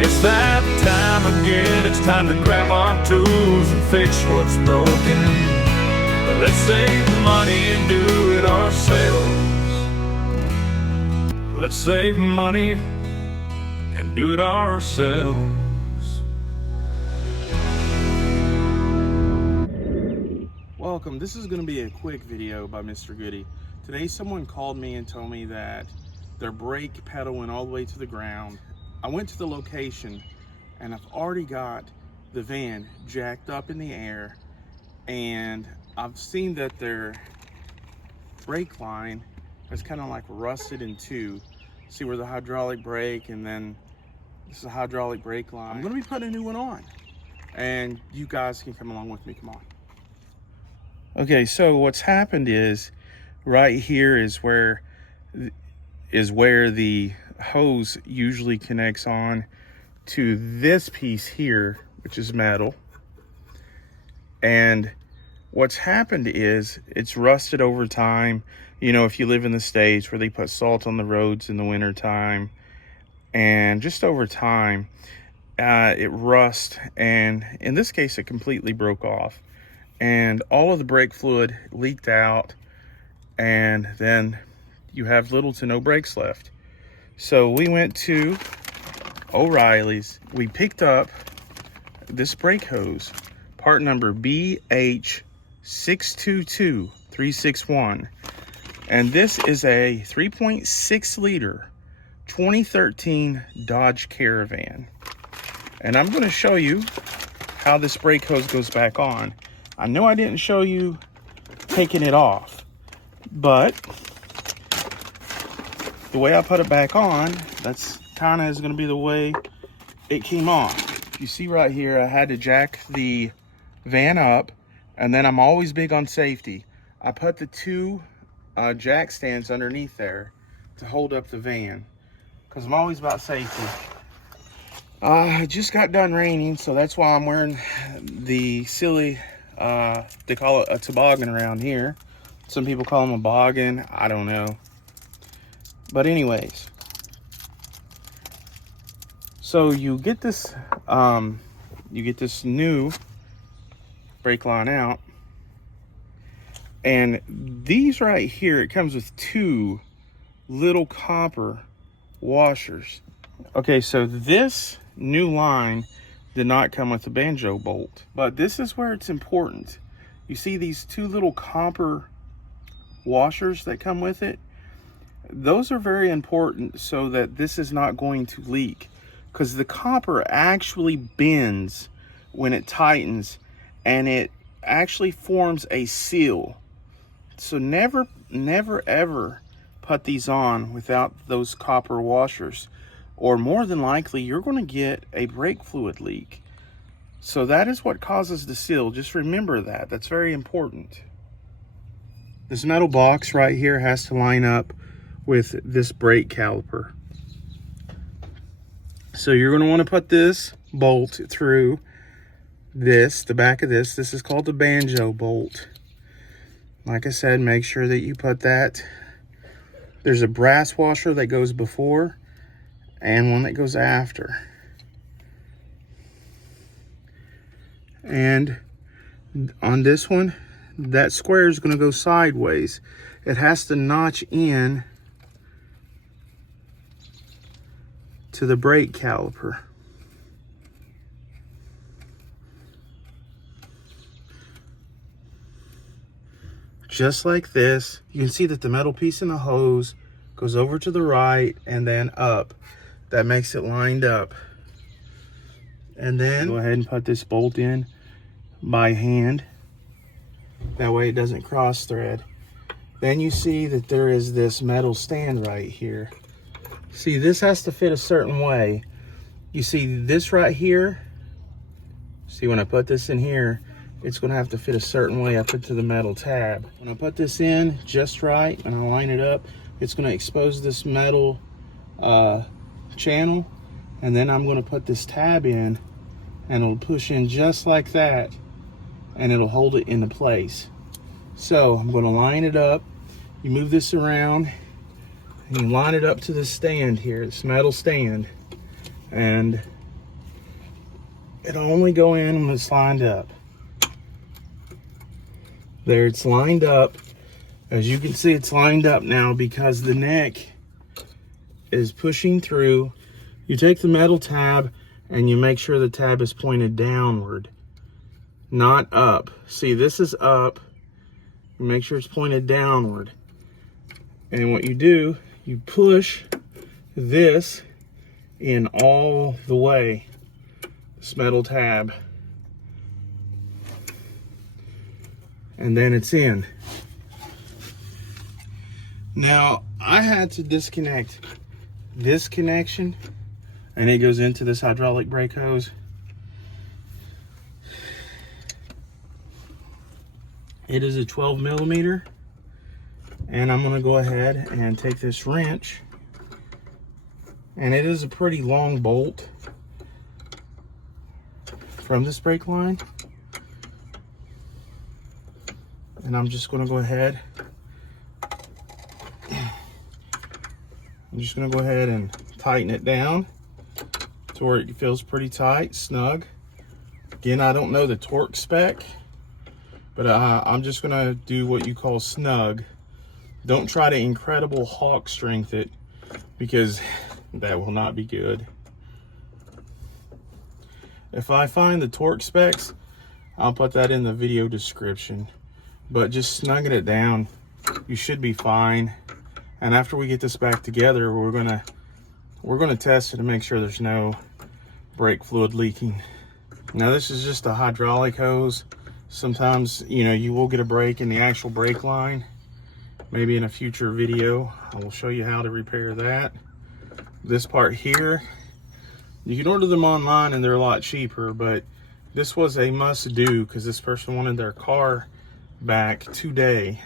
It's that time again, it's time to grab our tools and fix what's broken. Let's save money and do it ourselves. Let's save money and do it ourselves. Welcome. This is going to be a quick video by Mr. Goody. Today someone called me and told me that their brake pedal went all the way to the ground. I went to the location and I've already got the van jacked up in the air, and I've seen that their brake line is kind of like rusted in two. See where the hydraulic brake, and then this is a hydraulic brake line. I'm going to be putting a new one on, and you guys can come along with me. Come on. Okay, so what's happened is right here is where the hose usually connects on to this piece here, which is metal. And what's happened is it's rusted over time. You know, if you live in the States where they put salt on the roads in the winter time, and just over time it rusts, and in this case it completely broke off, and all of the brake fluid leaked out, and then you have little to no brakes left. So we went to O'Reilly's. We picked up this brake hose, part number BH622361, and this is a 3.6 liter 2013 Dodge Caravan. And I'm going to show you how this brake hose goes back on. I know I didn't show you taking it off, but the way I put it back on, that's kind of is going to be the way it came off. You see right here, I had to jack the van up, and then I'm always big on safety. I put the two jack stands underneath there to hold up the van, because I'm always about safety. It just got done raining, so that's why I'm wearing the silly, they call it a toboggan around here. Some people call them a boggin, I don't know. But anyways, so you get this new brake line out, and these right here, it comes with two little copper washers. Okay, so this new line did not come with the Banjo Bolt, but this is where it's important. You see these two little copper washers that come with it? Those are very important so that this is not going to leak, because the copper actually bends when it tightens, and it actually forms a seal. So never ever put these on without those copper washers, or more than likely you're going to get a brake fluid leak. So that is what causes the seal. Just remember that. That's very important. This metal box right here has to line up with this brake caliper. So you're going to want to put this bolt through this, the back of this. This is called the Banjo Bolt. Like I said, make sure that you put that. There's a brass washer that goes before and one that goes after. And on this one, that square is going to go sideways. It has to notch in to the brake caliper. Just like this. You can see that the metal piece in the hose goes over to the right and then up. That makes it lined up. And then go ahead and put this bolt in by hand. That way it doesn't cross thread. Then you see that there is this metal stand right here. See, this has to fit a certain way. You see this right here? See, when I put this in here, it's going to have to fit a certain way. I put to the metal tab. When I put this in just right and I line it up, it's going to expose this metal channel, and then I'm going to put this tab in, and it'll push in just like that, and it'll hold it into place. So I'm going to line it up. You move this around and you line it up to the stand here, this metal stand, and It'll only go in when it's lined up. There, it's lined up. As you can see, it's lined up now because the neck is pushing through. You take the metal tab and you make sure the tab is pointed downward, not up. See, this is up. Make sure it's pointed downward. And what you do, you push this in all the way, this metal tab. And then it's in. Now, I had to disconnect this connection, and it goes into this hydraulic brake hose. It is a 12 millimeter, and I'm gonna go ahead and take this wrench, and it is a pretty long bolt from this brake line. And I'm just gonna go ahead. I'm just gonna go ahead and tighten it down to where it feels pretty tight, snug. Again, I don't know the torque spec, but I'm just gonna do what you call snug. Don't try to incredible hawk strength it, because that will not be good. If I find the torque specs, I'll put that in the video description. But just snugging it down, you should be fine. And after we get this back together, we're gonna test it to make sure there's no brake fluid leaking. Now, this is just a hydraulic hose. Sometimes, you know, you will get a break in the actual brake line. Maybe in a future video, I will show you how to repair that. This part here, you can order them online and they're a lot cheaper, but this was a must do because this person wanted their car back today.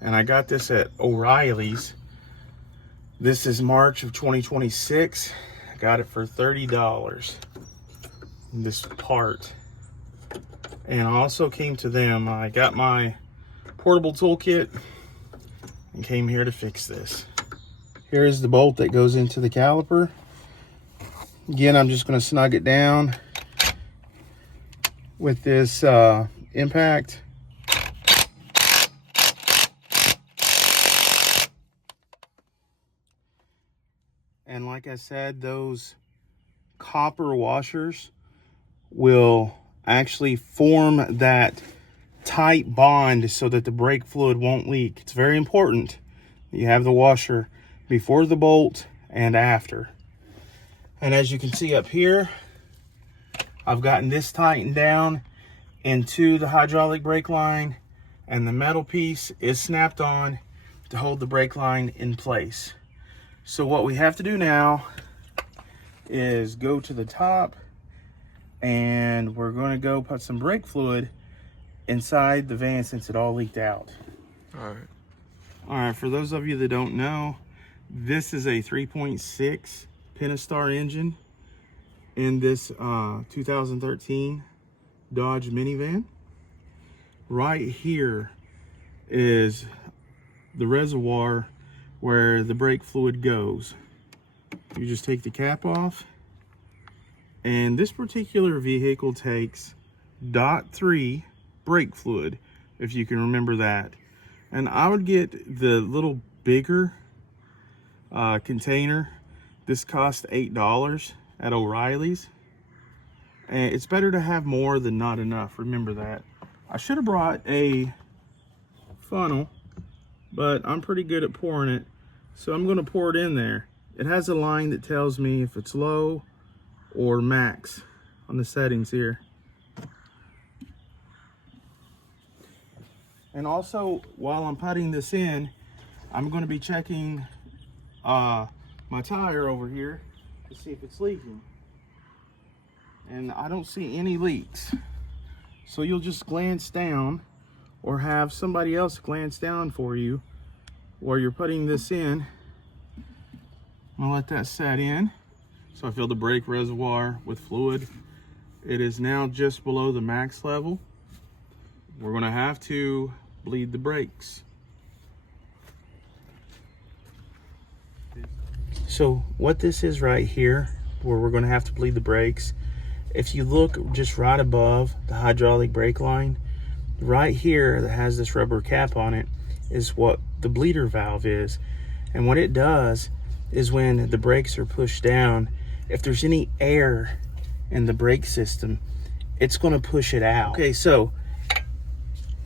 And I got this at O'Reilly's. This is March of 2026. I got it for $30, this part. And I also came to them. I got my portable toolkit and came here to fix this. Here is the bolt that goes into the caliper. Again, I'm just going to snug it down with this impact. And like I said, those copper washers will actually form that tight bond so that the brake fluid won't leak. It's very important that you have the washer before the bolt and after. And as you can see up here, I've gotten this tightened down into the hydraulic brake line, and the metal piece is snapped on to hold the brake line in place. So what we have to do now is go to the top, and we're going to go put some brake fluid inside the van since it all leaked out. All right, for those of you that don't know, this is a 3.6 Pentastar engine in this 2013 Dodge minivan. Right here is the reservoir where the brake fluid goes. You just take the cap off, and this particular vehicle takes .3 brake fluid, if you can remember that. And I would get the little bigger container. This cost $8 at O'Reilly's, and it's better to have more than not enough. Remember that. I should have brought a funnel, but I'm pretty good at pouring it, so I'm going to pour it in there. It has a line that tells me if it's low or max on the settings here. And also, while I'm putting this in, I'm going to be checking my tire over here to see if it's leaking. And I don't see any leaks. So you'll just glance down, or have somebody else glance down for you while you're putting this in. I'm gonna let that set in. So I fill the brake reservoir with fluid. It is now just below the max level. We're gonna have to bleed the brakes. So what this is right here, where we're gonna have to bleed the brakes, if you look just right above the hydraulic brake line, right here that has this rubber cap on it is what the bleeder valve is. And what it does is when the brakes are pushed down, if there's any air in the brake system, it's going to push it out. Okay, so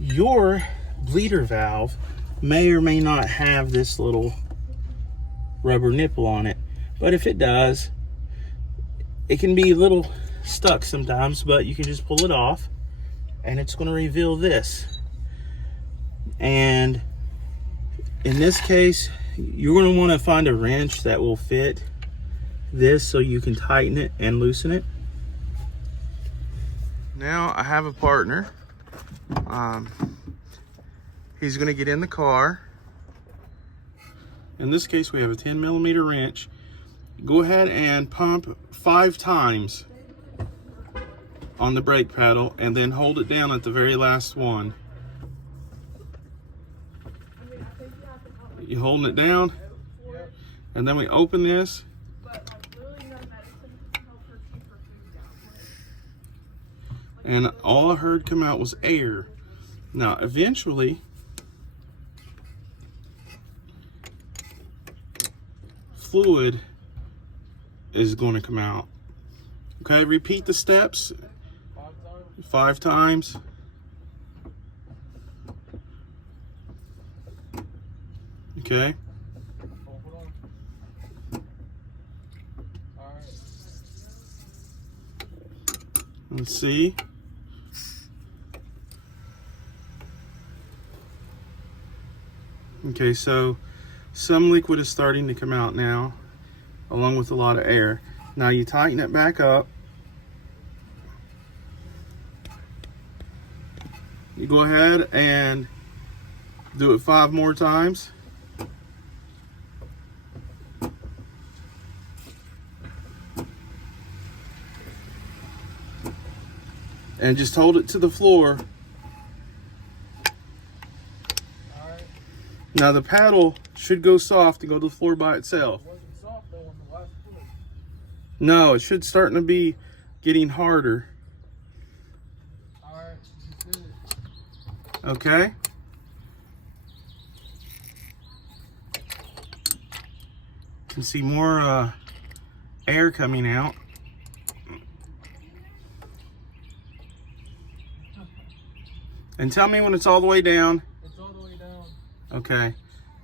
your bleeder valve may or may not have this little rubber nipple on it, but if it does, it can be a little stuck sometimes, but you can just pull it off and it's going to reveal this. And in this case, you're going to want to find a wrench that will fit this so you can tighten it and loosen it. Now I have a partner. He's going to get in the car. In this case, we have a 10mm wrench. Go ahead and pump 5 times on the brake pedal and then hold it down at the very last one. You're holding it down, and then we open this. And all I heard come out was air. Now, eventually, fluid is going to come out. Okay, repeat the steps 5 times. Okay. Let's see. Okay, so some liquid is starting to come out now, along with a lot of air. Now you tighten it back up. You go ahead and do it 5 more times. And just hold it to the floor. Now the paddle should go soft and go to the floor by itself. It wasn't soft though on the last push. No, it should start to be getting harder. Alright, just did it. Okay. You can see more air coming out. And tell me when it's all the way down. It's all the way down. Okay.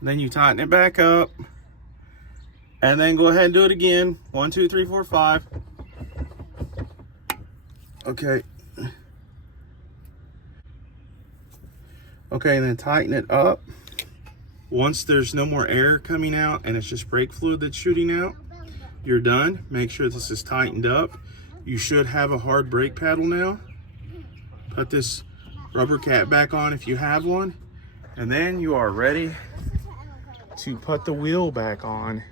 Then you tighten it back up. And then go ahead and do it again. 1, 2, 3, 4, 5. Okay. Okay, and then tighten it up. Once there's no more air coming out and it's just brake fluid that's shooting out, you're done. Make sure this is tightened up. You should have a hard brake paddle now. Put this rubber cap back on if you have one, and then you are ready to put the wheel back on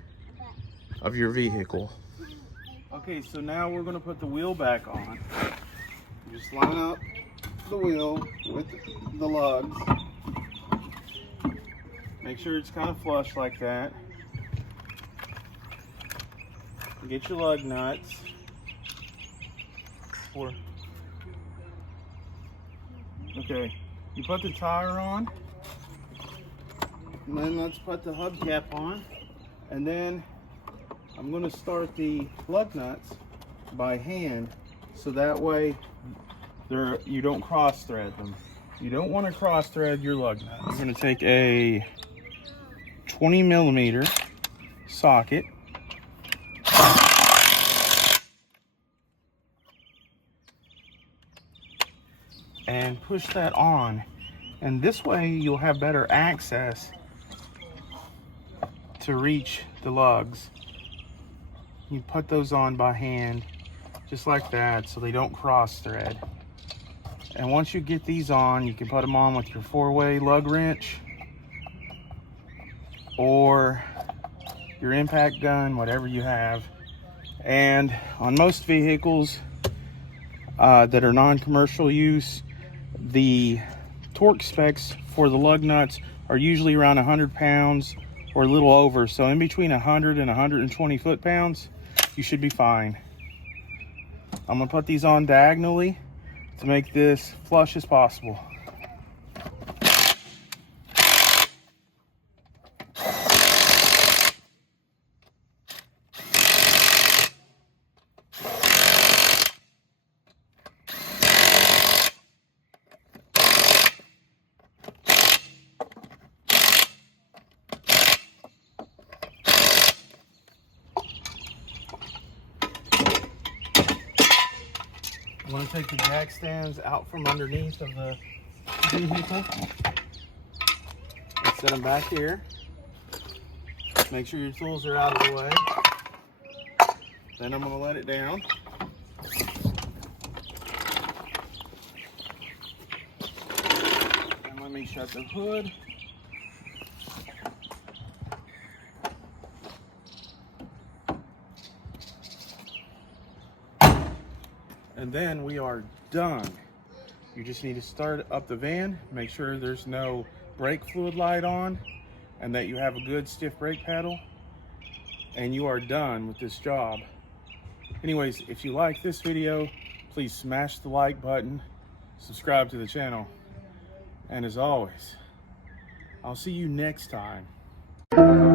of your vehicle. Okay, so now we're going to put the wheel back on. Just line up the wheel with the lugs. Make sure it's kind of flush like that. Get your lug nuts. Okay, you put the tire on, and then let's put the hubcap on, and then I'm going to start the lug nuts by hand, so that way you don't cross thread them. You don't want to cross thread your lug nuts. I'm going to take a 20mm socket, and push that on, and this way you'll have better access to reach the lugs. You put those on by hand just like that so they don't cross thread. And once you get these on, you can put them on with your 4-way lug wrench or your impact gun, whatever you have. And on most vehicles that are non-commercial use, the torque specs for the lug nuts are usually around 100 pounds or a little over. So in between 100 and 120 foot-pounds, you should be fine. I'm gonna put these on diagonally to make this flush as possible. I'm going to take the jack stands out from underneath of the vehicle and set them back here. Make sure your tools are out of the way. Then I'm going to let it down. And let me shut the hood. And then we are done. You just need to start up the van, make sure there's no brake fluid light on, and that you have a good stiff brake pedal, and you are done with this job. Anyways, if you like this video, please smash the like button, subscribe to the channel, and as always, I'll see you next time.